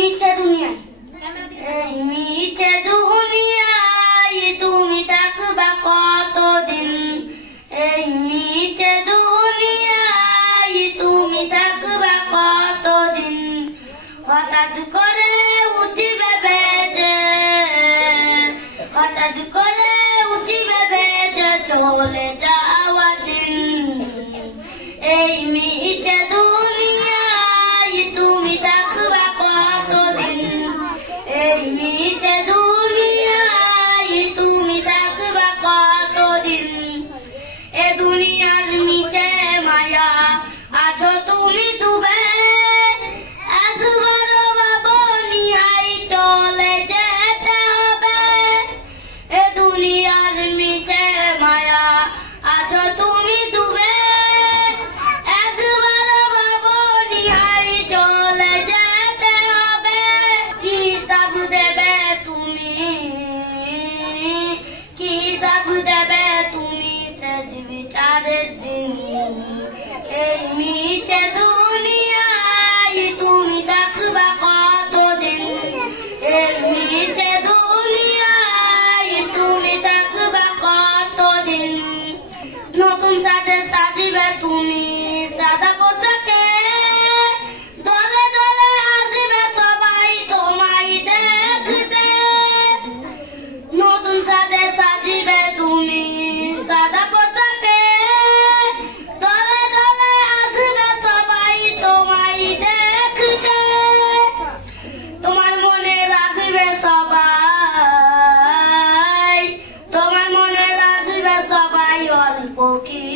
মিছে দুনিয়ায় এই মিছে দুনিয়ায় তুমি থাকবা কতদিন এই মিছে দুনিয়ায় তুমি থাকবা কতদিন হঠাৎ করে উঠিবে ভেজে হঠাৎ করে উঠিবে ভেজে চলে যাওয়া দিন এই মিছে দুনিয়ায় তুমি থাকবা কতদিন এই মিছে দুনিয়ায় তুমি থাকবা কতদিন এ দুনিয়ার মিছে মায়া আছো তুমি ডুবে একবার ভাবনি হাই চলে যেতে হবে এ দুনিয়ার মিছে মায়া আছো তুমি ডুবে একবার ভাবনি হাই চলে যেতে হবে কি হিসাব দেবে তুমি কি হিসাব দেবে তুমি শেষ বিচারের দিন এই মিছে দুনিয়ায় তুমি থাকবা কতদিন এই মিছে দুনিয়ায় তুমি থাকবা কতদিন নতুন সাজে সাজিবে তুমি সাদা পোশাকে দলে দলে আসবে সবাই তোমায় দেখতে নতুন সাজে সাজিবে তুমি সাদা পোশাকে দলে দলে আসবে সবাই তোমায় দেখতে তোমার মনে রাখবে সবাই তোমার মনে রাখবে সবাই অল্প কি